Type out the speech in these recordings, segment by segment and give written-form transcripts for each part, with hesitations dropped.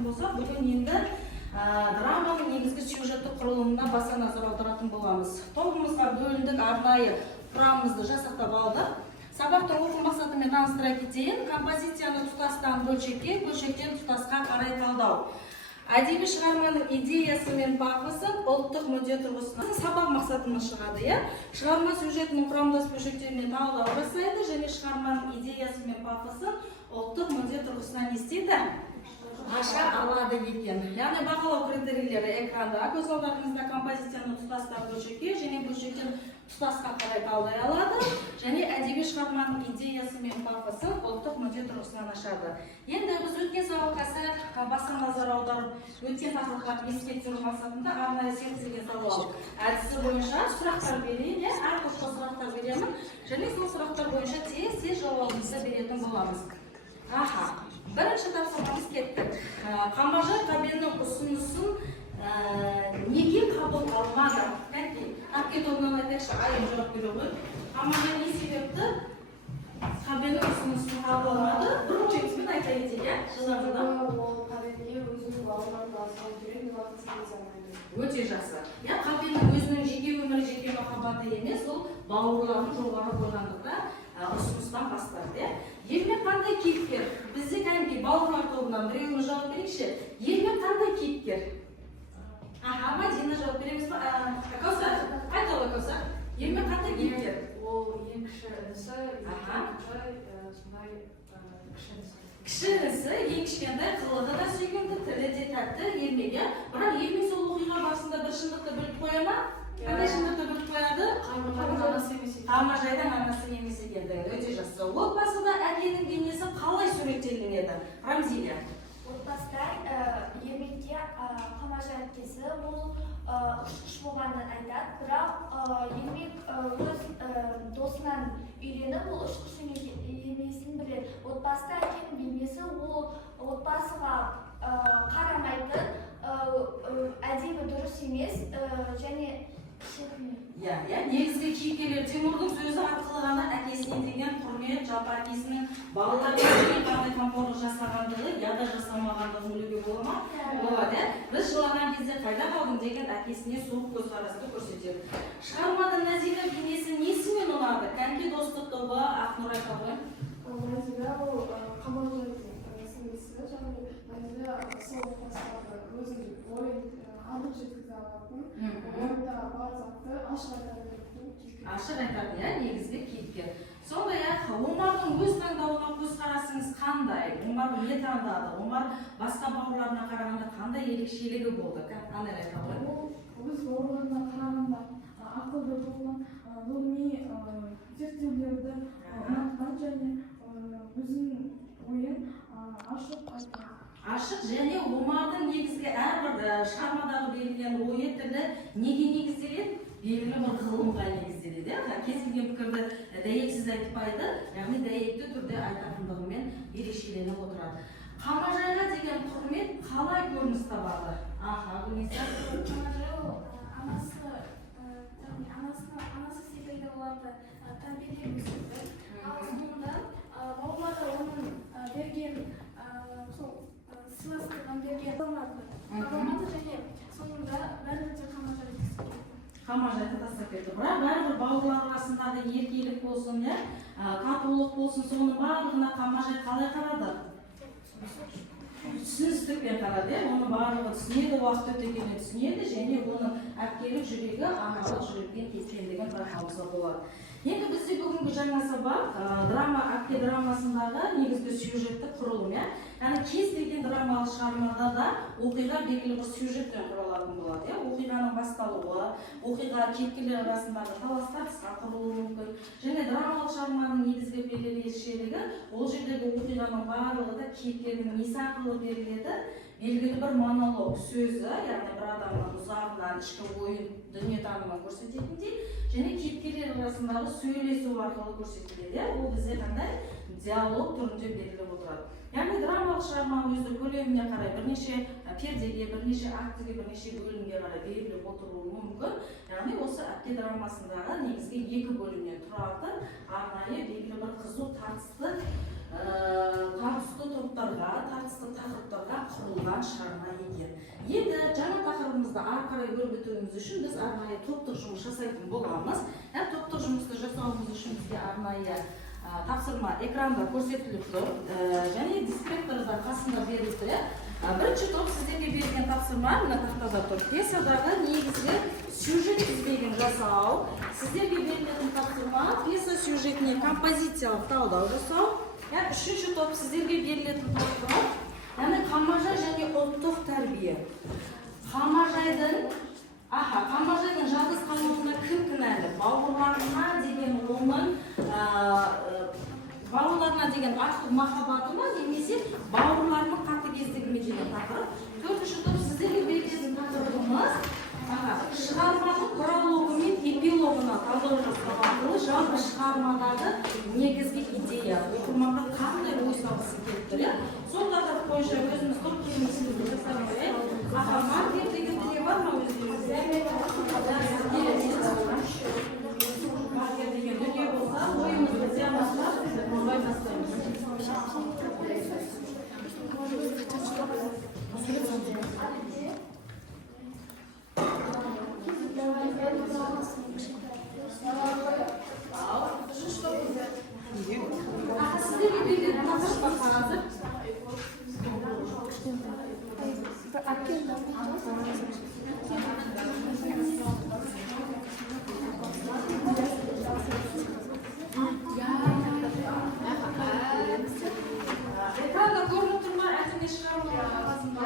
айтатын болсақ, бүгін енді драманың негізгі сюжеттік құрылымына баса назар аударатын боламыз. Тобымызға бөліндік арнайы құрамымызды жасақтап алдық. Сабақтың оқу мақсатымен таныстыра кетейін. Композицияны тұтастан бөлшекке, бөлшектен тұтасқа қарай талдау. Әдеби шығарманың идеясы мен пафосын ұлттық мүдде тұрғысынан сабақ мақсатынан шығады. Шығарма сюжетінің құрамдас бөлшектеріне талдау жасайды және шығарманың идеясы мен пафосын ұлттық мүдде тұрғысынан не істейді? Аша алады екен. Яғни бағалау критерийлері экранда. Көз алдарыңызда композицияны тұтастан бөлшекке және бөлшектен тұтасқа қарай талдай алады. Және әдеби шығарманың идеясы мен пафосын ұлттық мүдде тұрғысынан ашады. Енді біз өткен сабаққа сәл баса назар аударып, өткен тақырыптарды еске түсіру мақсатында арнайы секцияға сауал әдісі бойынша сұрақтар берейін. Әрқашан сұрақтар беремін және сол сұрақтар бойынша тез жауабымызды беретін боламыз. Бірінші тапсырмамыз кеттік. Қамажай Қабеннің ұсынысын неге қабыл алмады? Әпке тобынан айтайықшы, айым жауап бере ғой. Қамажай не себепті Қабеннің ұсынысын қабыл алмады? Бірінші есімін айта кетейік, Ол Қабенге өзінің балаларын басқан керек, өте жақсы. Қабеннің өзінің жеке өмірі, жеке махаббаты емес, ол бауырларын жоғары қойғандықта ұсыныстан бастады. Ермек қандай кейіпкер? Бізде кәдімгі бауырлар тобынан біреуіне жауап берейікші. Ермек қандай кейіпкер? Мадина жауап береміз ба? Кәусар, айталы Кәусар. Ермек қандай кейіпкер? Ол ең кіші інісі, кіші інісі, ең кішкентай, қылығы да сүйкімді, тілі де тәтті Ермекке. Бірақ Ермек сол оқиға барысында бір шындықты біліп қоя ма? Қандай шындықты біліп қояды? Қамажайдың анасы емес екендігі. Өте жақсы. Отбасыда әкенің бейнесі қалай суреттелінеді? Рамзилия. Отбасыда Ермекке Қамажай әкесі ол ұшқыш болғанын айтады, бірақ Ермек өз досынан үйленіп, ол ұшқыш емесін біледі. Отбасыда әкенің бейнесі ол отбасыға қарамайды, әдебі дұрыс емес және негізгі кейіпкерлер Тимурдың сөзі арқылы ғана әкесіне деген құрмет, жалпы әкесінің балаларға деген қандай қамқорлық жасағандығы, яда жасамағандығын білуге бола ма? Болады. Біз жылаған кезде қайда қалдың деген әкесіне суық көзқарасты көрсетеді. Шығармада Назира бейнесі несімен ұнады? Кәнке достық тобы, Ақнұр айта ғой. Назира ол Қамажайдың сіңлісі, және Назира сол отбасыдағы өзінің ойын анық жеткізе алатын, ойында бар затты ашық айтады. Ашық айтады, негізгі кейіпкер. Сондай-ақ Омардың өз таңдауына көзқарасыңыз қандай? Омар не таңдады? Омар басқа бауырларына қарағанда қандай ерекшелігі болды? Қандай айта ғой? Ол өз бауырларына қарағанда ақылды болған, ғылыми зерттеулерді ұнатқан және өзінің ойын ашық айтады. Ашық және Омардың негізгі әрбір шығармадағы белгілеген ойы тілі неге негізделеді? Белгілі бір ғылымға негізделеді. Кез келген пікірді дәйексіз айтпайды, яғни дәйекті түрде айтатындығымен ерекшеленіп отырады. Қамажайға деген құрмет қалай көрініс табады? Гүлниса. Қамажай ол анасы секілді оларды тәрбиелеп өсірді. Ал соңында бауырлары оның берген сыйластығын берген қаламады және соңында бәрі де Қамажайды тастап кетті. Бірақ бәрібір бауырлар арасындағы еркелік болсын, татулық болсын, соның барлығына Қамажай қалай қарады? Түсіністікпен қарады, оны барлығы түсінеді, уақыт өте келе түсінеді және оның әпкелік жүрегі аналық жүрекпен кеткендігін байқауымызға болады. Енді бізде бүгінгі жаңа сабақ драма, әпке драмасындағы негізгі сюжеттік құрылым. Яғни кез келген драмалық шығармада да оқиға белгілі бір сюжеттен құралатын болады. Оқиғаның басталуы, оқиға кейіпкерлер арасындағы талас-тартысқа құрылуы мүмкін. Және драмалық шығарманың негізгі белгілі ерекшелігі ол жердегі оқиғаның барлығы да кейіпкердің несі арқылы беріледі? Белгілі бір монолог сөзі, яғни бір адамның ұзағынан ішкі ойын, дүниетанымын көрсететіндей, және кейіпкерлер арасындағы сөйлесу арқылы көрсетіледі. Ол бізде қандай диалог түрінде беріліп отырады. Яғни драмалық шығарма өзі көлеміне қарай бірнеше пердеге, бірнеше актіге, бірнеше бөлімге қарай беріліп отыруы мүмкін. Яғни осы әпке драмасындағы негізгі екі бөлімнен тұратын арнайы белгілі бір қызу тартысты табысты топтарға, тартысты тақырыптарға құрылған шығарма екен. Енді жаңа тақырыбымызды ары қарай өрбітуіміз үшін біз арнайы топтық жұмыс жасайтын боламыз. Топтық жұмысты жасауымыз үшін бізге арнайы тапсырма экранда көрсетіліп тұр және дискрипторда қасында беріліп тұр. Бірінші топ сіздерге берген тапсырма мына тақтада тұр. Пьесадағы негізгі сюжет тізбегін жасау. Сіздерге берілетін тапсырма пьеса сюжетіне композициялық талдау жасау. Үшінші топ сіздерге берілетін тапсырма қамажай және ұлттық тәрбие. Қамажайдың жалғыз қалуына кім кінәлі? Бауырларына деген артық махаббаты ма, немесе бауырларының қатыгездігі ме деген тақырып. Төртінші топ сіздерге берілетін тақырыбымыз шығарманың прологы мен эпилогына талдау жасау арқылы жалпы шығармадағы негізгі идея, оқырманға қандай ой салғысы келіп тұр. Сол тақырып бойынша өзіміз топ кеңесімізді жасаймыз. Маркер деген дүние бар ма өздеріңізде? Маркер деген дүние болса, ойымызды зиянластап, олай бастаймыз. Сіздерге берген тақырып қазір. Экранда көрініп тұр ма? Әзірге шығармалар қағазында.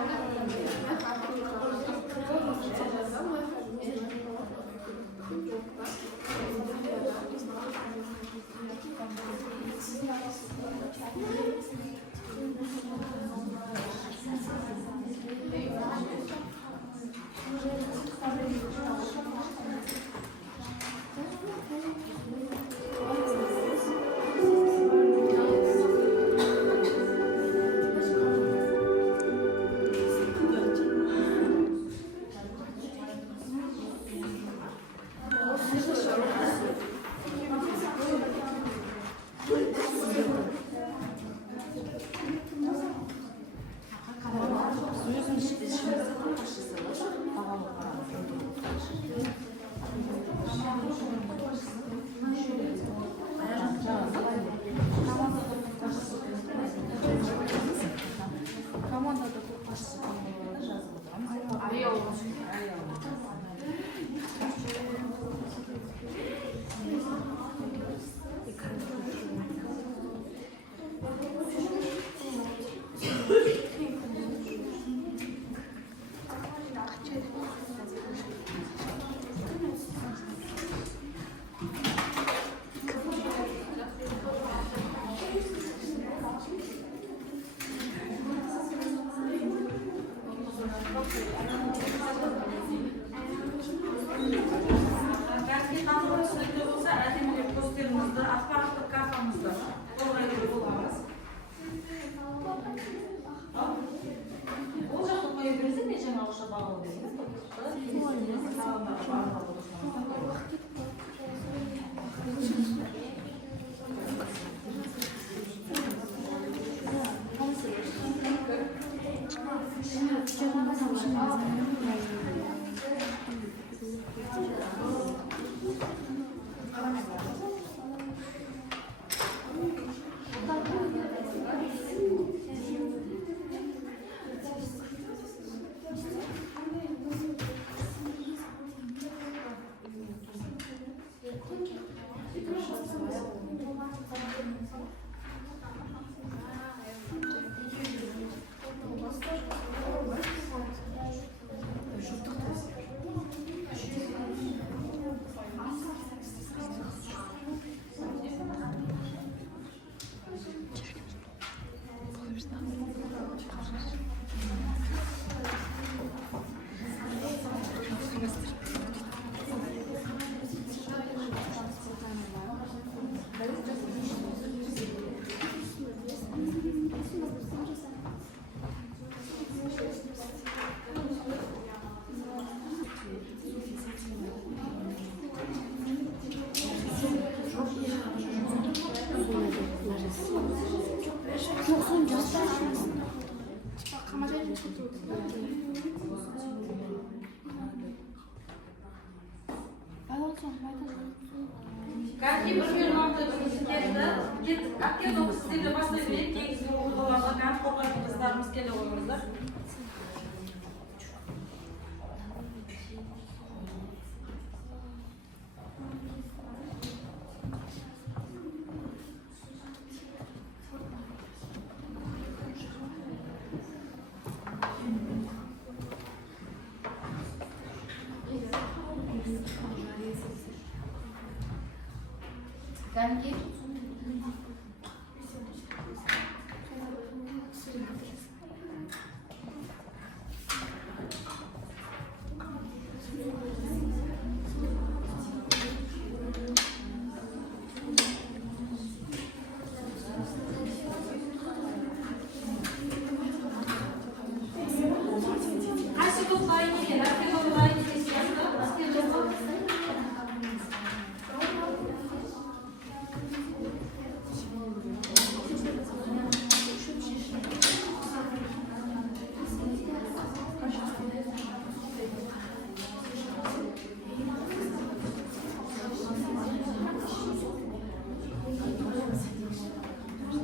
Ақпараттық картамызды толтырып боламыз. Ол жақты қоя берсек, мен жаңа ақша бағалы береміз. Какие примеры вам get акте допустили вас верить, негізгі оқиғаларға қант қорғайтын қыздарымыз келе қойыңыздар. Kanki. Kaç yıl daha iyi değil, herkes onu daha iyi istiyorsa, asker olmak.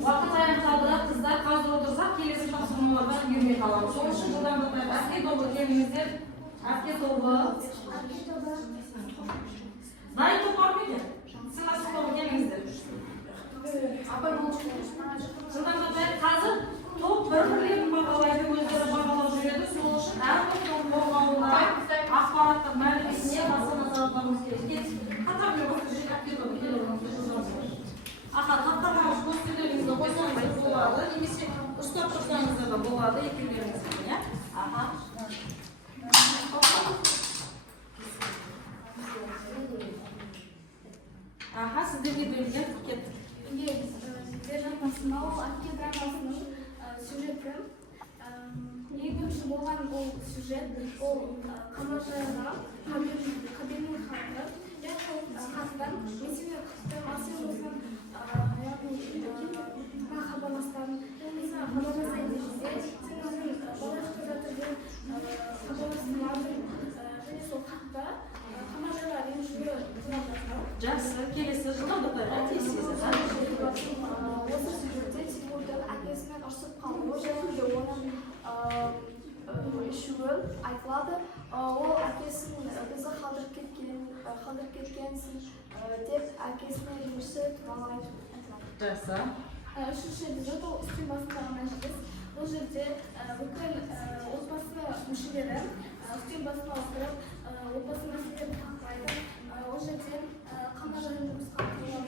Vakit аяқталды, қыздар қазір отырсақ, келесі тапсырмалардан үйреніп қаламыз. Сол үшін жылдан бастап әскер тобы келіңіздер. Әскер тобы. Дайын топ бар ма екен? Сен әскер тобы келіңіздер. Жылдан бастап қазір топ бір-бірлерін бағалайды, өздері бағалап жүреді. Сол үшін әрбір топ қорғауына, ақпараттық мәліметіне баса назар аударуымыз керек. Қатар бір әскер тобы келіп аха, таптағаныз көстеріңізді қойсаңыз болады, немесе ұстап тұрсаңыз да болады, екеулеріңізді, иә? Аха. Аха, сіздерге бөлінген кеттік. Мынау әке драмасының сюжеті. Ең бірінші болған ол сюжет, ол Қамажайға Қабеннің хаты. Хаттан меселе Асыл хабарластым. Хабарласайын десе, сен өзің балашқа жатырдың хабарластырмадың. Және сол хатта Қамажайға ренжуі туралы жазған. Жақсы, келесі жылдан да тиіссіз. Осы сюжетте Тимурдың әкесімен ұрсып қалуы және оның ішуі айтылады. Ол әкесін бізді қалдырып кеткенсің деп әкесіне ренжісі туралы айтылады. Жақсы. Үшінші эпизод ол үстел басындағы мәжіліс. Бұл жерде бүкіл отбасы мүшелері үстел басына отырып, отбасы мәселелерін талқылайды. Ол жерде Қамажайдың жұмысқа және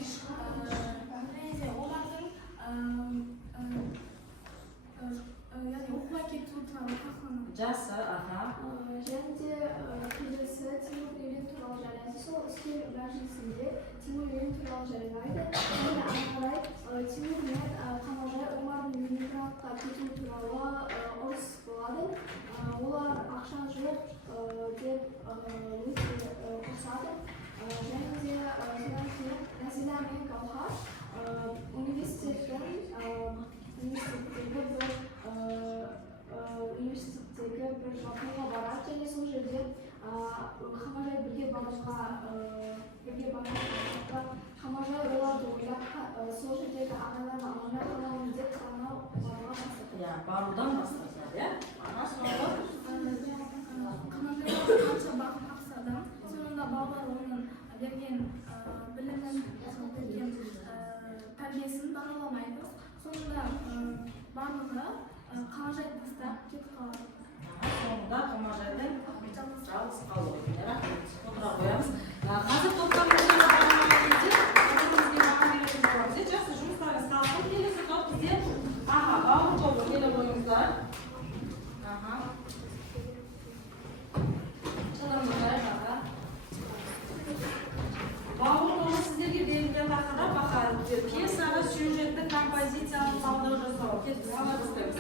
олардың оқуға кетуі туралы талқыланады. Жақсы, аха. Және де келесі Тимур үйлену туралы жариялайды. Сол үстел мәжілісінде Тимур үйлену туралы жариялайды. Және ары қарай Тимур мен Қамажай олардың мигрантқа кету туралы ұрыс болады. Олар ақша жоқ деп өте қосады. Және де содан кейін Нәзила мен Гаухар университеттегі бір жапонға барады және сол жерде Қамажай бірге барған Қамажай оларды ойлап сол жердегі ағайларын алмай қаламын деп қана баруға бастады. Барудан бастады, иә? Ана соңғы? Қамажайға қанша бағып қақсады, соңында балалар оның берген білімін, берген тәрбиесін бағаламайды. Соңында барлығы Қамажайды тастап кетіп қалады. Соңында Қамажайдың жалғыз қалуы. Отыра қоямыз. Қазір топтарымызға жақсы жұмыстарыңыз қалсын. Келесі топ бізде бауыр тобы келіп қойыңыздар. Бауыр тобы сіздерге берілген тақырып пьесаға сюжетті композицияны талдау жасау. Кетіп бастаймыз.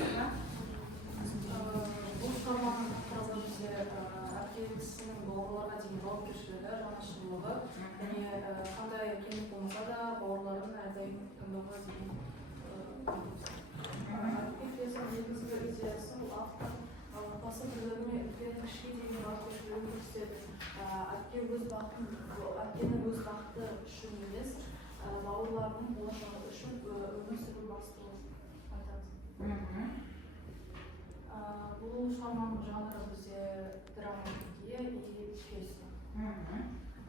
Бұл шығарманың қазір активистінің бауырларға деген жауапкершілігі, жанашырлығы және қандай кемдік болмаса да бауырларын әрдайым тыңдауға деген пьесаның негізгі идеясы бұл автор әкенің өз бақыты үшін емес, бауырларының болашағы үшін өмір сүру басты айтамыз. Бұл шығарманың жанры бізде драматургия и пьеса.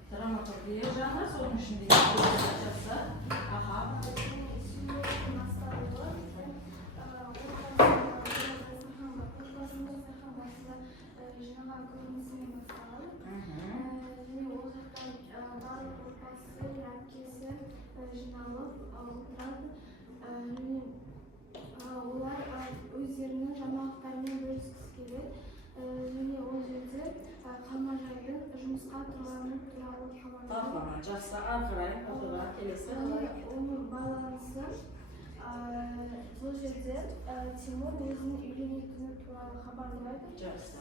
Драматургия жанры, соның ішінде пьеса. Аха. жинаған көрінісімен басталады. Және ол жақтан барлық отбасы, әпкесі жиналып отырады. Және олар өздерінің жаңалықтарымен бөліскісі келеді. Және ол жерде Қалмажайдың жұмысқа тұрғаны туралы хабарлайды. Жақсы, ақырай, оқиға келесі. Оның балансы сол жерде Тимур өзінің үйленетіні туралы хабарлайды. Жақсы.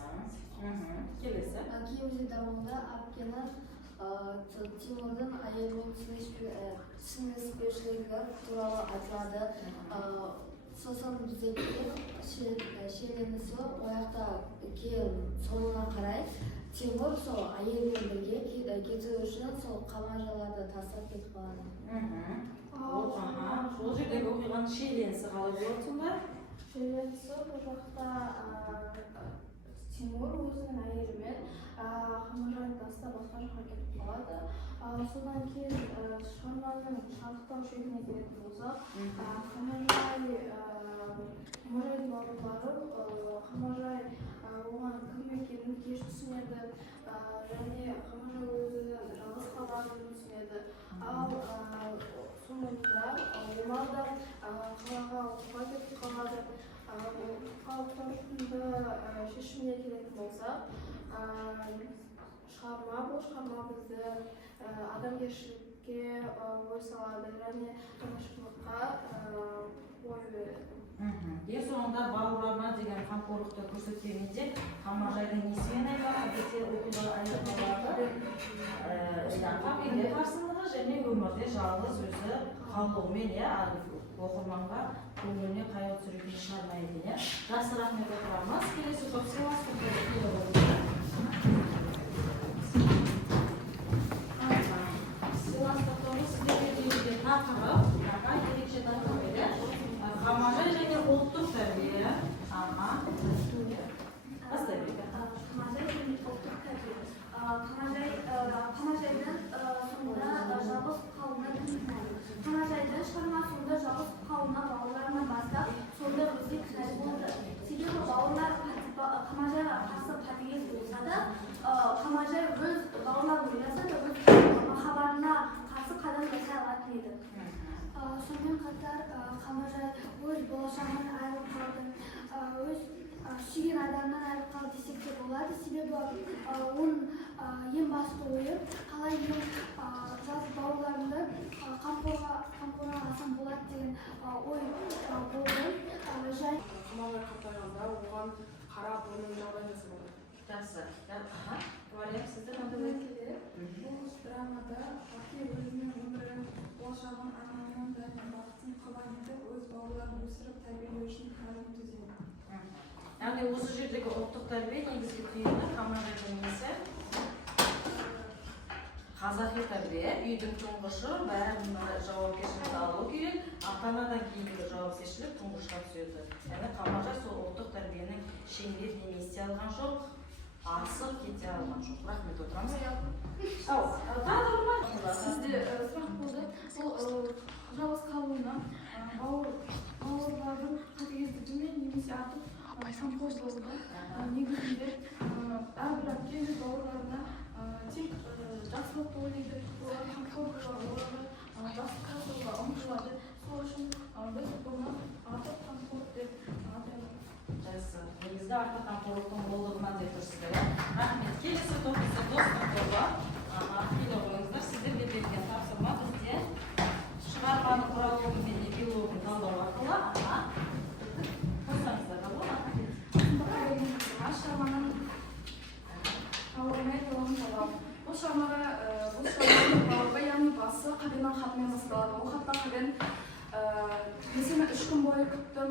Келесі. Кейбір дамында әпкені Тимурдың әйелімен түсініспеушілігі туралы айтылады. Сосын бізде шиеленісі ояқта кейін соңына қарай Тимур сол әйелімен бірге кету үшін сол Қалмажайларды тастап кетіп қалады. Ол жердегі оқиғаның шиеленісі қалай болады сонда? Шиеленісі бұл жақта Тимур өзінің әйелімен Қалмажайды тастап басқа жаққа кетіп қалады. Содан кейін шығарманың шарықтау шегіне келетін болсақ, Қалмажайдың бауырлары Қалмажай оған кім екенін кеш түсінеді, және Қалмажай өзінің жалғыз қалғанын түсінеді. Ал соңында олар да қалаға оқуға кетіп қалады. Қалыптардың шешіміне келетін болсақ, бұл шығарма бізді адамгершілікке ой салады және жанашырлыққа ой береді. Ең соңында бауырларына деген қамқорлықты көрсеткенде Қалмажайдың несімен айтылған оқиға аяқталады. Қапенге қарсылығы және өмірде жалғыз өзі қалуымен оқырманға көңіліне қайғы түсіретін шығарма екен. Жақсы, рахмет оқырамыз. Келесі топ сыйластық сіздерге берілген тақырып ерекше тақырып еді. Қалмажай және ұлттық тәрбие. Бастай берейік. Қалмажай және ұлттық тәрбие. Қалмажайдың соңында жалғыз қалуына кінәлі. Қалмажайдың шығарма соңында жалғыз қалуына бауырларынан бастап, сонда бізге кінәлі болды. Себебі бауырлар Қалмажайға қарсы қатыгез болса да, Қалмажай өз бауырларын ойласа да өз махаббатына қарсы қадам жасай алатын еді. Сонымен қатар Қалмажай өз болашағынан айырылып қалды, өз сүйген адамнан айырылып қалды десек те болады. Себебі оның ең басты ойы қалай мен жас бауырларымды қамқорға алсам болады деген ой болды. Қалмажай қартайғанда оған қарап оның жағдай жасалады. Жақсы. Говорим, сізді қандай ой келеді? Бұл драмада әке өзінің өмірін, болашағын ана-ананың бақытын құрбан етіп, өз бауырларын өсіріп тәрбиелеу үшін кінәлі түзейді. Яғни осы жердегі ұлттық тәрбие негізгі түйіні Қалмажайдың несі? Қазақи тәрбие, үйдің тұңғышы, бәрін жауапкершілікті алу керек, ата-анадан кейінгі жауапкершілік тұңғышқа түседі. Яғни Қалмажай сол ұлттық тәрбиенің шеңберінен ести алған жоқ, асып кете алған жоқ. Рахмет, отырамыз. Сізде сұрақ болды. Бұл жалғыз қалуына бауырлардың қатыгездігімен немесе артып қамқоршылығында негізінде әрбір әпке өз бауырларына тек жақсылықты ойлайды, олар қамқор болады, оларға жақсы қасыруға ұмтылады. Сол үшін біз бұны артық қамқор деп атаймыз. Жақсы. Негізгі артық қамқорлықтың болдығынан деп тұрсыздар. Рахмет. Келесі топ бізде достық тобы. Келе қойыңыздар. Сіздерге берген тапсырма бізде шығарманың құралығы мен эпилогын талдау арқылы қойсаңыздар да болады. Шығарманың ауырмай талабын талау. Бұл шығарманың бауырға, яғни басы Қабеннің хатымен басталады. Ол хатта Қабен мен сені 3 күн бойы күттім,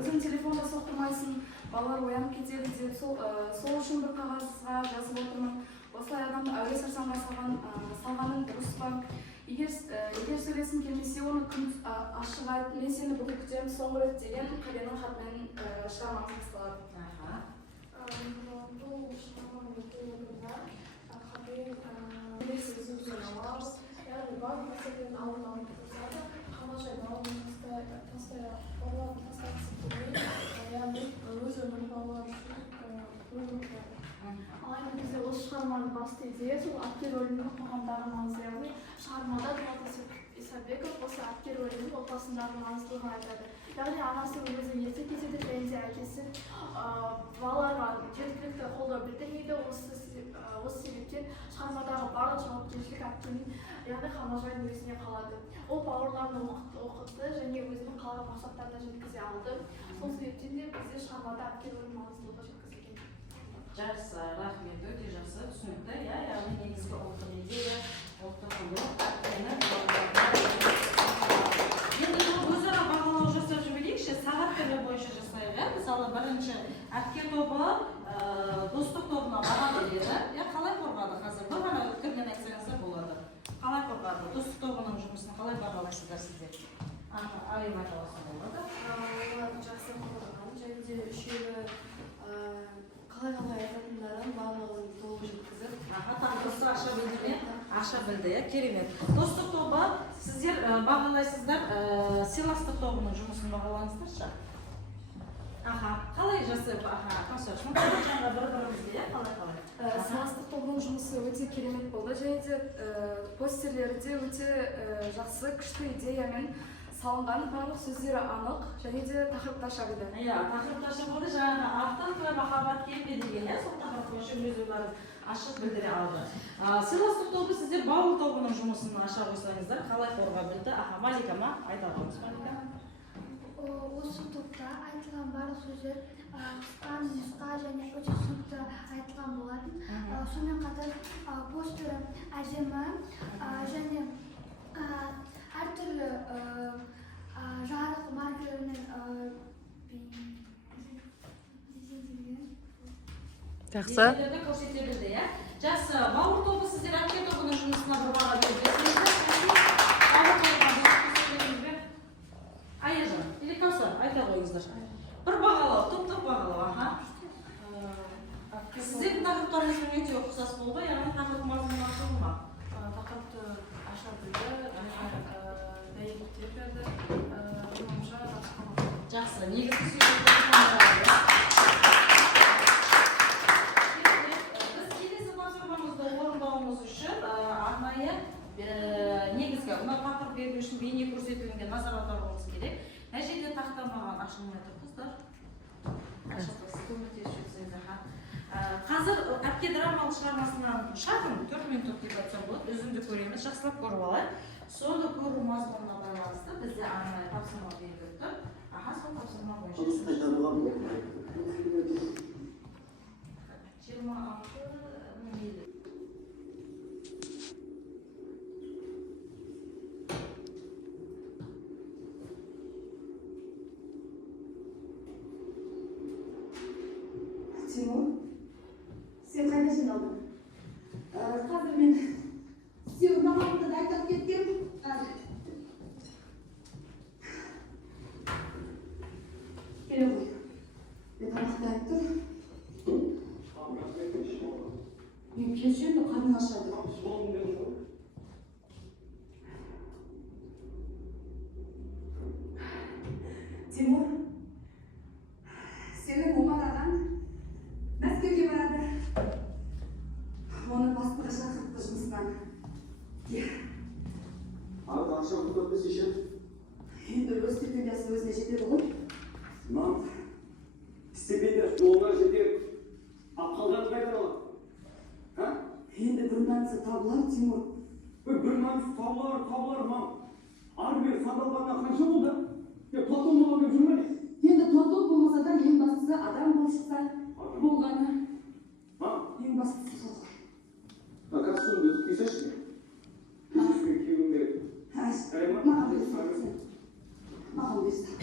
өзің телефонда соқтырмайсың, балалар оянып кетеді деп сол үшін бір қағазға жазып отырмын. осылай адам әуе сарсаңға салғаның дұрыс па? Егер сөйлесім келмесе, оны күн ашыға мен сені бүгін күтемін соңғы рет деген қабенің хатымен шығармаңыз басталады. бұл шығарманың өтуінде қабен сөзі ұзынамыз, яғни барлық мәселені алдын алып тұрсады, қамажай балымызды орлап тастағысы келмейді, яғни өз өмірін балалар үшін алайда бізде осы шығарманың басты идеясы ол актер рөлінің қоғамдағы маңызы, яғни шығармада Дулат Исабеков осы актер рөлінің отбасындағы маңыздылығын айтады. Яғни анасы өзі ерте кетеді және де әкесі балаларға жеткілікті қолдау білдірмейді. Осы себептен шығармадағы барлық жауапкершілік актердің, яғни Қамажайдың өзіне қалады. Ол бауырларын оқытты және өзінің қалаған мақсаттарына жеткізе алды. Сол себептен де бізде шығармада актер рөлінің маңыздылығы жеткізілген. Жақсы, рахмет, өте жақсы, түсінікті, яғни негізгі ұлттық идея, ұлттық құндылық, енді өзара бағалау жасап жіберейікші, сағат түрі бойынша жасайық. Мысалы, бірінші актер тобы достық тобына баға береді. Қалай қорғады қазір? Бір ғана өткірген айтсаңыздар болады. Қалай қорғады? Достық тобының жұмысын қалай бағалайсыздар сіздер? Айым айталаса болады. Олар жақсы қорғаған, және де үшеуі қалай айтатындарын барлығын толық жеткізіп. Тағдырысы аша білді, керемет. Достық тобы, сіздер бағалайсыздар, сыйластық тобының жұмысын бағалаңыздаршы. Қалай жасып, жаңға бір-бірімізге, қалай? Сыйластық тобының жұмысы өте керемет болды, және де постерлері де өте жақсы, күшті идеямен салынған, барлық сөздері анық, және де тақырыпташа болды. Тақырыпташа болды, жаңағы ақтан күрі махаббат келме деген, сол тақырып бойынша өз ойларын ашық білдіре алды. Сыйластық тобы сіздер бауыр тобының жұмысын аша қойсаңыздар, қалай қорға білді? Малика ма? Айта алыңыз, Малика. Осы топта айтылған барлық сөздер қысқа және өте түсінікті айтылған болатын. Сонымен қатар постері әдемі және әртүрлі жарық маркермен жақсы. Көрсете білді, жақсы. Бауыр тобы сіздер актер тобының жұмысына бір баға бердіңіздер. Аяжан, или Каусар, айта қойыңыздар. Бір бағалау, топ-топ бағалау. Сіздердің тақырыптарыңыз өте ұқсас болды, яғни тақырып мазмұны ашылды ма? Тақырыпты аша білді, дәйектер берді, жұмымша жақсы қылды. Жақсы, негізгі сүйеттерді қандырады. Біз келесі тапсырмамызды орындауымыз үшін арнайы негізгі тақырып беру үшін бейне көрсетілімге назар аударуымыз керек. Мына жерде тақта маған ашылмай тұр қыздар. Қазір әпке драмалық шығармасынан шағын 4 минут деп айтсам болады, өзімді көреміз, жақсылап көріп алайық. Соны көру мазмұнына байланысты бізде арнайы тапсырма беріліп тұр. Сол тапсырма бойынша 26 Тимур, сен қайда жиналдың? Қазір мен сүйеу мамамды да айтып кеткем. Келе ғой. Мен тамақты айтып тұр. Мен келшем де қарның ашады. Тимур, сенің Омар ағаң Мәскеуге барады. Оны бастығы шақыртты жұмыстан. Арада ақша құттап біз ешен? Енді өз стипендиясы өзіне жетеді ғой. Мам, стипендия жолына жетер. Қалғанын қайдан алады? Енді бір мәнісі табылар, Тимур. Бір мәнісі табылар, мам. Ары бері сандалғанына қанша болды? Платон болған деп жүрме? Енді Платон болмаса да ең бастысы адам болып шықса болғаны. Ең бастысы сол. Қазір сөзді өткізесің бе? Жүзіспен кеуім керек. Маған берсін. Маған берсін.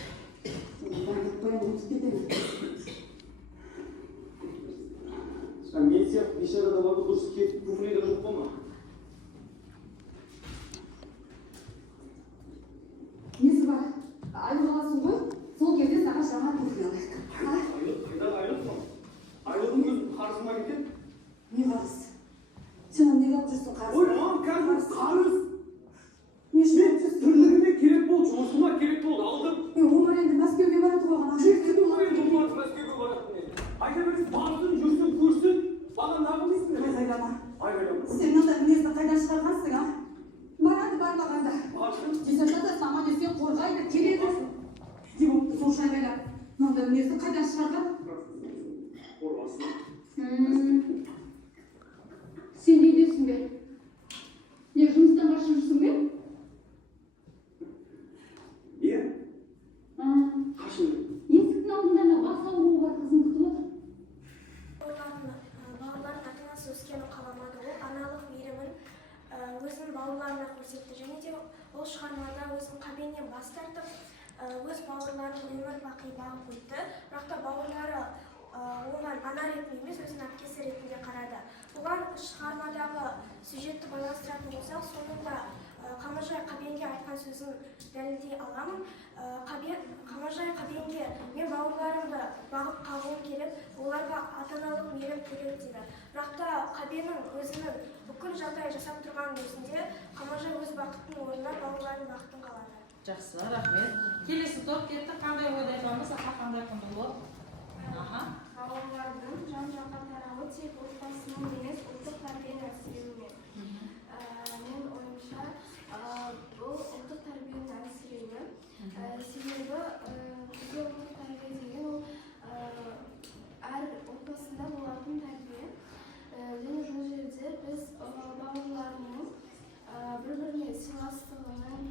Дайындап қоямын, ұмытып кетемін. Мен сияқты бейшара адамдарды дұрыс кетіп туфлиде жоқ болма. Несі бар? Айлық аласың ғой? Сол кезде саған жаңа туфли алайық. Қайдан айлық мам? Айлығым өзім қарызыма кетеді. Не қарыз? Сен оны неге алып жүрсің қарыз? Ой, мам, қазір қарыз. Не үшін Мен алып жүрсің? тірлігіме керек болды, жұмысыма керек болды, алдым. Омар енді Мәскеуге барады ғой, ғана Жетті ғой енді Омардың Мәскеуге баратын еді. Айта берсін, барсын, жүрсін, көрсін. Маған нағым дейсің бе? Айғайлама. Айғайлама. Сен мынандай мінезді қайдан шығарғансың, а? Барады, бармағанда. Барсын. Диссертациясын аман есен қорғайды, келеді. Не болыпты сонша айғайлап? Мынандай мінезді қайдан шығарған? Қорғасын. Сен не дейсің бе? Не, жұмыстан қашып жүрсің бе? Иә, қашын. Есіктің алдында ана бас ауруы бар қызын күтіп отыр. Балалардың ата-анасы өскенін қаламады. Ол аналық мейірімін өзінің бауырларына көрсетті. Және де ол шығармада өзінің қабеннен бас тартып, өз бауырларын өмір бақи бағып өтті. Бірақ та бауырлары оған ана ретінде емес, өзінің әпкесі ретінде қарады. Оған шығармадағы сюжетті байланыстыратын болсақ, соңында Қамажай Қабенге айтқан сөзін дәлелдей аламын. Қамажай Қабенге мен бауырларымды бағып қалуым керек, оларға ата-аналық мейірім керек дейді. Бірақ та Қабеннің өзінің бүкіл жағдай жасап тұрған өзінде Қамажай өз бақыттың орнына бауырлардың бақытын қалады. Жақсы, рахмет. Келесі топ кетті. Қандай ойда айтамыз? Ақа қандай құндылық? Бауырлардың жан-жаққа тарауы тек отбасының емес, ұлттық тәрбиенің әсеруімен. Мен ойымша, бұл ұлттық тәрбиенің әсеруі. Себебі бізде ұлттық тәрбие деген ол әр отбасында болатын тәрбие. Және бұл жерде біз бауырларының бір-біріне сыйластығының,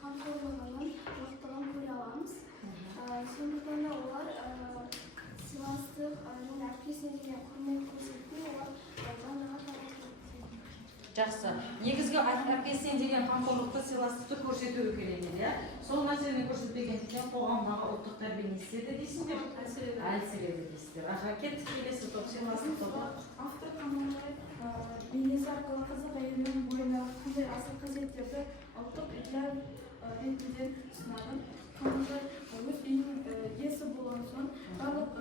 қамқорлығының жоқтығын көре аламыз. Сондықтан да олар сыйластық және әпкесіне деген құрмет көрсетпей, олар жан-жаққа тарап. Жақсы. Негізгі әпкесіне деген қамқорлықты, сыйластықты көрсету керек еді, иә? Сол нәрсені көрсетпегендіктен қоғамдағы ұлттық тәрбие не істеді дейсіңдер? Әлсіреді дейсіздер. Аға, кеттік, келесі топ, сыйластық тобы. Автор Қамажай бейнесі арқылы қазақ әйелінің бойындағы қандай асыл қасиеттерді ұлттық идеал ретінде ұсынады. Қамажай өз үйінің иесі болған соң, барлық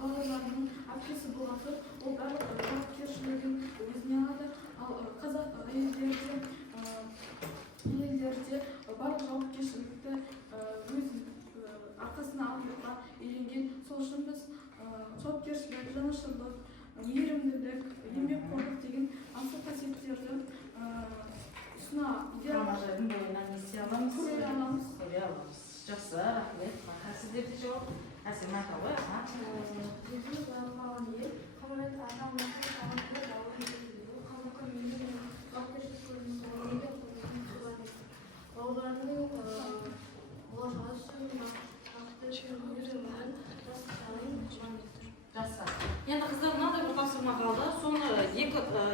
балаларының әпкесі болған соң, ол барлық жауапкершілігін өзіне алады. Ал қазақ әйелдерде барлық жауапкершілікті өз арқасына алуға үйренген. Сол үшін біз жауапкершілік, жанашырлық, мейірімділік, еңбекқорлық деген асыл қасиеттерді ұсына Қамажайдың бойынан не істей аламыз? көре аламыз. Көре аламыз. Жақсы, рахмет. Сіздерде жауап? Әсем айта ғой, аға. Өзіміз бағалаған ел, Қамажай ата-анасы талантты бауыр ретінде қазақы мейірім мен жауапкершілік көрінісі еңбекқорлығын сыйлайды. Бауырлардың болашағы үшін нақты мейірімін жастықтарын жан-еттір. Жақсы. Енді қыздар мынадай бір тапсырма қалды. Соны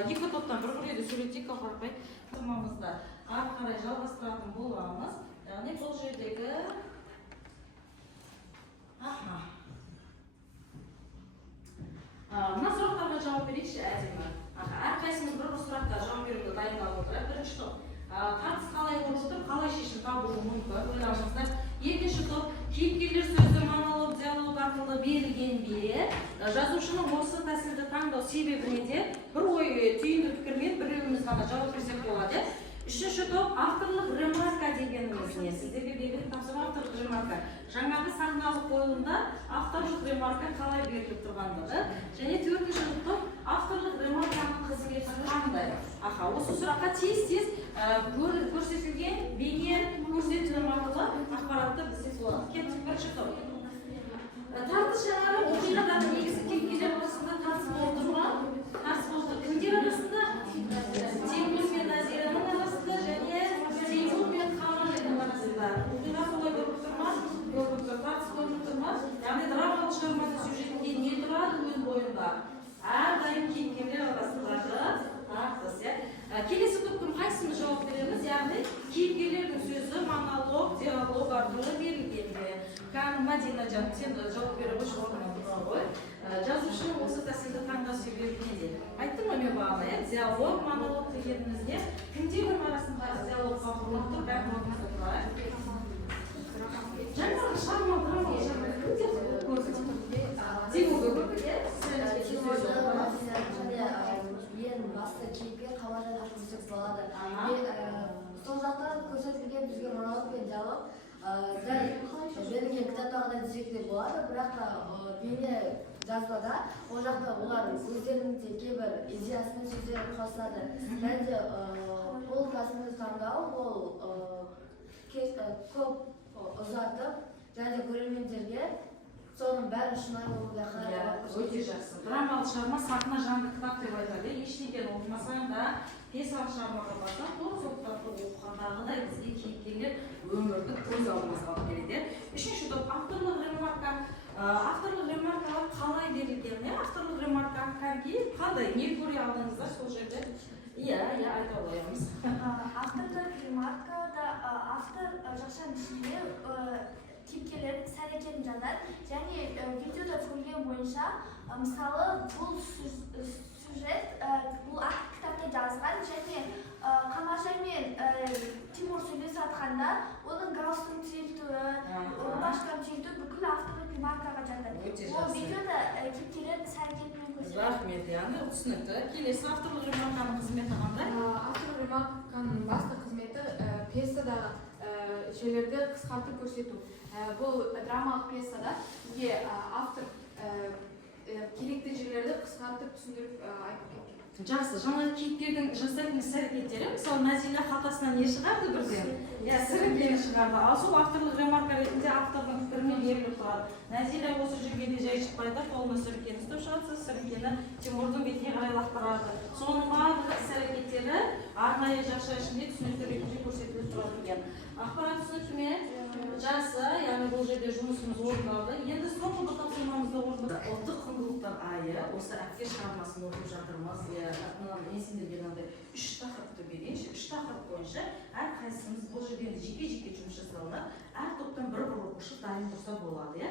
екі топтан бір-бірлерді сөйлетейік, қарапай. Тапсырмамызды ары қарай жалғастыратын боламыз. Яғни бұл жердегі мына сұрақтарға жауап берейікші әдемі. Әрқайсымыз бір сұраққа жауап беруге дайындалып отырайық. Бірінші топ, тартыс қалай болып отыр, қалай шешім табуы мүмкін, ойларыңыздар. Екінші топ, кейіпкерлер сөзі монолог, диалог арқылы берілген бе, жазушының осы тәсілді таңдау себебі неде? Бір ой түйінді пікірмен біреуіміз ғана жауап берсек болады. Үшінші топ, авторлық ремарка дегеніміз не? Сіздерге берген тапсырма авторлық ремарка. Жаңағы сахналық қойылымда авторлық ремарка қалай беріліп тұрғандығы. Және төртінші топ, авторлық ремарканың қызметі қандай? Осы сұраққа тез-тез көрсетілген бейне көрсетілім арқылы ақпаратты бізде болады. Кеттік, бірінші топ. Тартыс жаңағы оқиғадағы негізгі кейіпкерлер арасында тартыс болды ма? Тартыс болды. Кімдер арасында? Теңіз бен Назираның арасында және Теймур мен Қамажайдың арасында. Оқиға солай көріп тұр ма? Көріп тұр. Тартыс көріп тұр ма? Яғни драмалық шығарманың сюжетінде не тұрады өз бойында? Әрдайым кейіпкерлер арасындағы тартыс, иә. Келесі топтың қайсымыз жауап береміз? Яғни кейіпкерлердің сөзі монолог, диалог арқылы берілген бе? Мадина жан, сен жауап беріп отырған ғой. Жазушы диалог, монолог дегенімізде кімдердің арасында диалогқа құрылып тұр, бәрін орнына тұрайық. Жаңағы шығарма драмалық жағдай өте көрсетіп ең басты кейіпкер Қамажайда көрсек болады. Сол жақта көрсетілген бізге монолог пен диалог берілген кітаптағыдай десек болады, бірақ та бейне жазбада ол жақта олар өздерінің де кейбір идеясымен сөздерін қосады. Және де бұл кәсібін таңдау ол көп ұзатып, және көрермендерге соның бәрін шынайы болуға қарап өте жақсы. Драмалық шығарма сахна жанды кітап деп айтады. Ештеңені оқымасаң да пьесалық шығармаға барсаң, сол кітапты оқығандағыдай бізге кейіпкерлер өмірді көз алдымызға алып келеді. Үшінші топ авторлық ремарка. Авторлық ремаркалар қалай берілген? Авторлық ремаркадан кейін қандай не көре алдыңыздар сол жерде? Иә, айта қоямыз. Авторлық ремаркада автор жақшаның ішінде кейіпкерлер іс-әрекетін жазады және видеода көрген бойынша мысалы бұл сюжет бұл кітапта жазған және Қамажай мен Тимур сөйлесіп жатқанда оның галстугын түйілтуі, рубашканы түйілтуі бүкіл авторлық ремаркаға жатады. Ол видеода кейіпкерлер іс-әрекетімен көрсетеді. Рахмет, яғни түсінікті. Келесі авторлық ремарканың қызметі қандай? Авторлық ремарканың басты қызметі пьесадағы жерлерді қысқартып көрсету. Бұл драмалық пьесада бізге автор керекті жерлерді қысқартып түсіндіріп айтып кеткен. Жақсы, жаңа кейіпкердің жасайтын іс-әрекеттері, мысалы Назила қалтасынан не шығарды бірден? Иә, сіріңкені шығарды. Ал сол авторлық ремарка ретінде автордың пікірімен беріліп тұрады. Назила осы жүргенде жай шықпайды, қолына сіріңкені ұстап шығады, сіріңкені Тимурдың бетіне қарай лақтырады. Соның барлық іс-әрекеттері арнайы жақша ішінде түсінікті ретінде көрсетіліп тұрады екен. Ақпарат түсінікті ме? Жақсы, яғни бұл жерде жұмысымыз орындалды. Енді соңғы бір тапсырмамызды орындады. Ұлттық құндылықтар айы, осы әпкер шығармасын оқып жатырмыз. Мен сендерге мынандай 3 тақырыпты берейінші. 3 тақырып бойынша әрқайсымыз бұл жерде жеке-жеке жұмыс жасалынады. Әр топтан бір оқушы дайын тұрса болады.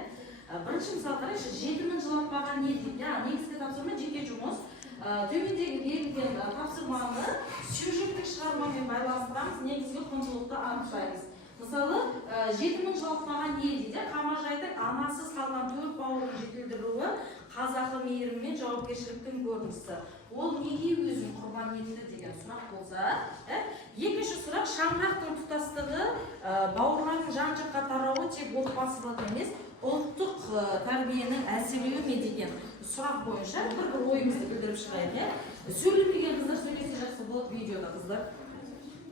Бірінші мысал қарайшы, жетімін жылатпаған не дейді? Негізгі тапсырма жеке жұмыс. Төмендегі берілген тапсырманы сюжеттік шығармамен байланыстырамыз, негізгі құндылықты анықтаймыз. Мысалы, жетімін жылатпаған не дейді? Қамажайдың анасыз қалған 4 бауырын жетілдіруі қазақы мейірім мен жауапкершіліктің көрінісі. Ол неге өзін құрбан етті деген сұрақ болса, екінші сұрақ шаңырақтың тұтастығы, бауырлардың жан-жаққа тарауы тек отбасылық емес, ұлттық тәрбиенің әсерлеуі ме деген сұрақ бойынша бір ойымызды білдіріп шығайық. Сөйлемеген қыздар сөйлесе жақсы болады видеода қыздар.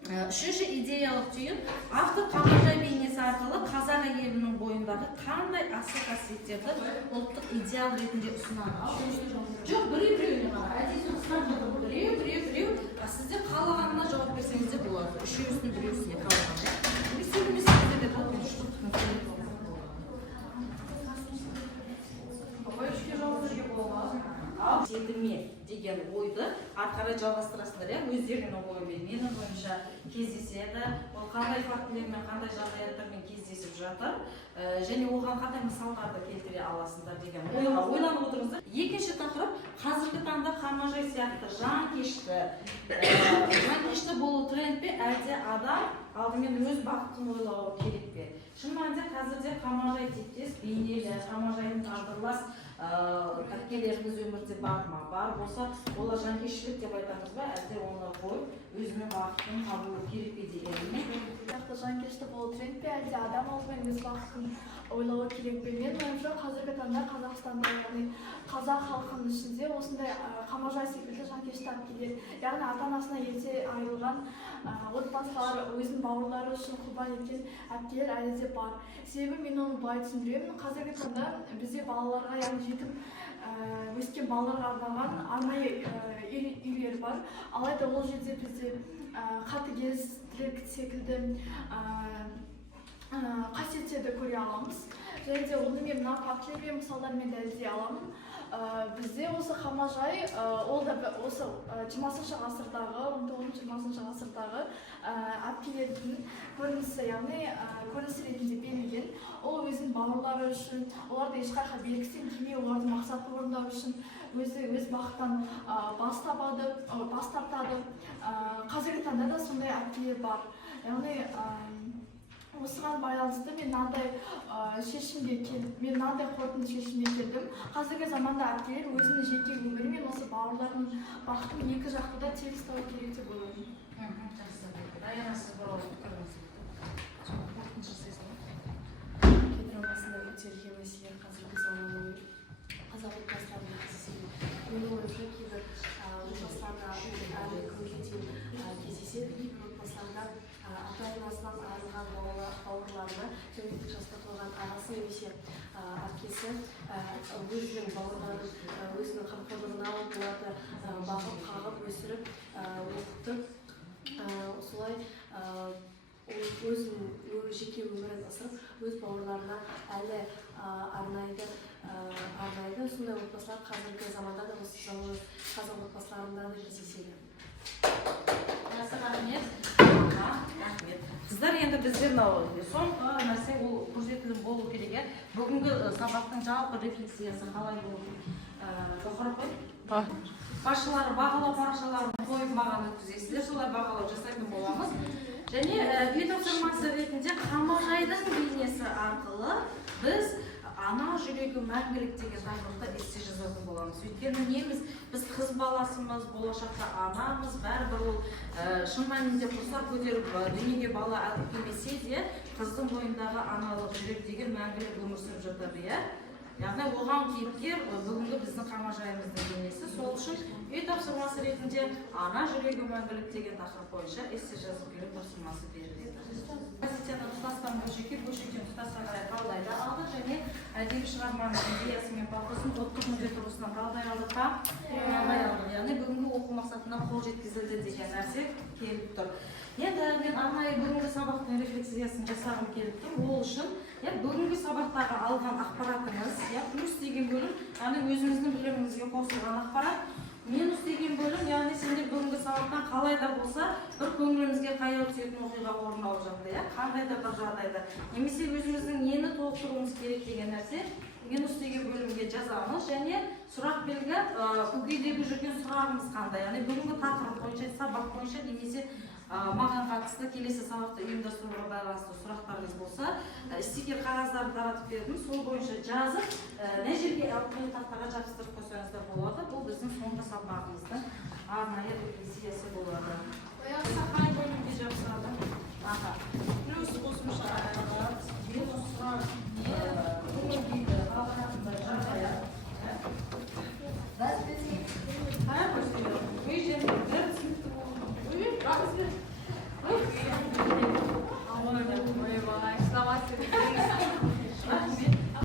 Үшінші идеялық түйін, автор Қамажай бейнесі арқылы қазақ әйелінің бойындағы қандай асыл қасиеттерді ұлттық идеал ретінде ұсынады. Жоқ, біреу-біреуіне ғана. Әдейі ұсынып жатыр. Біреу. Сіздер қалағанына жауап берсеңіз де болады. Үшеуісіне біреусіне қалағанда. Біз сөйлемесеңіздер де болады. Үшке жауап беруге болмады. Ал жетіме деген ойды арқарай жалғастырасыңдар, өздерінің ойымен. Менің ойымша кездеседі, ол қандай фактілермен, қандай жағдаяттармен кездесіп жатыр, және оған қандай мысалдарды келтіре аласыңдар деген ойға ойланып отырыңыздар. Екінші тақырып, қазіргі таңда Қамажай сияқты жанкешті болу тренд пе, әлде адам алдымен өз бақытын ойлауы керек пе? Шын мәнінде қазірде Қамажай тектес, бейнелі, Қамажайдың тағдырлас әпкелеріміз өмірде бар ма? Бар болса, олар жанкештілік деп айтамыз ба, әлде оны қойып, өзінің бақытын табуы керек пе дегенмен? Жанкешті болу тренд пе, әлде адам алдымен өз бақытын ойлауы керек пе? Мен ойымша қазіргі таңда Қазақстанда, яғни қазақ халқының ішінде осындай Қамажай секілді жанкешті әпкелер, яғни ата-анасына ерте айырылған отбасылар, өзінің бауырлары үшін құрбан еткен әпкелер әлі де бар. Себебі мен оны былай түсіндіремін, қазіргі таңда бізде балаларға, яғни жетім өскен балаларға арналған арнайы үйлер бар. Алайда ол жерде бізде қатыгездік секілді қасиеттерді көре аламыз. Және де оны мен мына фактілермен, мысалдармен дәлелдей аламын. Бізде осы Қамажай, ол да осы 20-шы ғасырдағы, 19-20 ғасырдағы әпкелердің көрінісі, яғни көрініс ретінде берілген. Ол өзінің бауырлары үшін, оларды ешқайда белгісін келмей, олардың мақсат мақсатты орындау үшін өз бағыттан бас тартады. Қазіргі таңда да сондай әріптелер бар. Яғни осыған байланысты мен мынандай қорытынды шешімге келдім. Қазіргі заманда әріптелер өзінің жеке өмірі мен осы бауырларының бақытын екі жақты да тең ұстауы керек деп ойлаймын. Даяна, сіз бір ауыз пікіріңіз. Кетірамасында көтерілген мәселелер қазіргі заманауи қазақ отбасыларында кездеседі. Менің ойымша кейбір отбасыларда әлі күнге дейін кездеседі, кейбір отбасыларда ата-анасынан айырылған бауырларына кәмелеттік жасқа толған ағасы немесе әпкесі өзінің бауырларын өзінің қамқорлығына алып, оларды бағып, қағып, өсіріп, оқытып, солай өзінің жеке өмірін ысырып, өз бауырларына әлі арнайды. Сондай отбасылар қазіргі заманда да осы заман қазақ отбасыларында да кездеседі. Рахмет. Қыздар, енді біздер соңғы нәрсе ол көрсетілім болу керек. Бүгінгі сабақтың жалпы рефлексиясы қалай болды? Басшылары бағалау парақшаларын қойып маған өткізесіздер, солай бағалау жасайтын боламыз. Және үй тапсырмасы ретінде қамалжайдың бейнесі арқылы біз ана жүрегі мәңгілік деген тақырыпта эссе жазатын боламыз. Өйткені неміз, біз қыз баласымыз, болашақта анамыз, бәрібір ол шын мәнінде құрсақ көтеріп дүниеге бала әкелмесе де қыздың бойындағы аналық жүрек деген мәңгілік өмір сүріп жатады. Яғни оған кейіпкер бүгінгі біздің қамажайымыздың бейнесі. Сол үшін үй тапсырмасы ретінде ана жүрегі мәңгілік деген тақырып бойынша эссе жазып беру тапсырмасы беріледі. Газетені тұтастан бөлшектен тұтасқа қарай талдайды алды және әдеби шығарманың идеясы мен пафосын ұлттық мүдде тұрғысынан талдай алдық. Яғни бүгінгі оқу мақсатына қол жеткізілді деген нәрсе келіп тұр. Енді мен арнайы бүгінгі сабақтың рефлексиясын жасағым келіп тұр. Ол үшін бүгінгі сабақтағы алған ақпаратыңыз, плюс деген бөлім, яғни өзіңіздің біліміңізге қосылған ақпарат, минус деген бөлім, яғни сендер бүгінгі сабақтан қалай да болса бір көңілімізге қаяу түсетін оқиға орын алып жатты, қандай да бір жағдайда, немесе өзіміздің нені толықтыруымыз керек деген нәрсе минус деген бөлімге жазамыз. Және сұрақ белгі көкейдегі жүрген сұрағымыз қандай, яғни бүгінгі тақырып бойынша, сабақ бойынша немесе маған қатысты келесі сабақты ұйымдастыруға байланысты сұрақтарыңыз болса, стикер қағаздарды таратып бердім, сол бойынша жазып, не жерге алып тақтаға жабыстырып қойсаңыздар болады. Бұл біздің соңғы сабағымыздың арнайы рефлексиясы болады. Қай бөлімге жабыстырады? Плюс қосымша аяғат, минус сұрақ, көңіл-күйді қалғанатындай жағдаяр. Қарап көрсетеді. Үй жерінде бір түсінікті болды. Үй,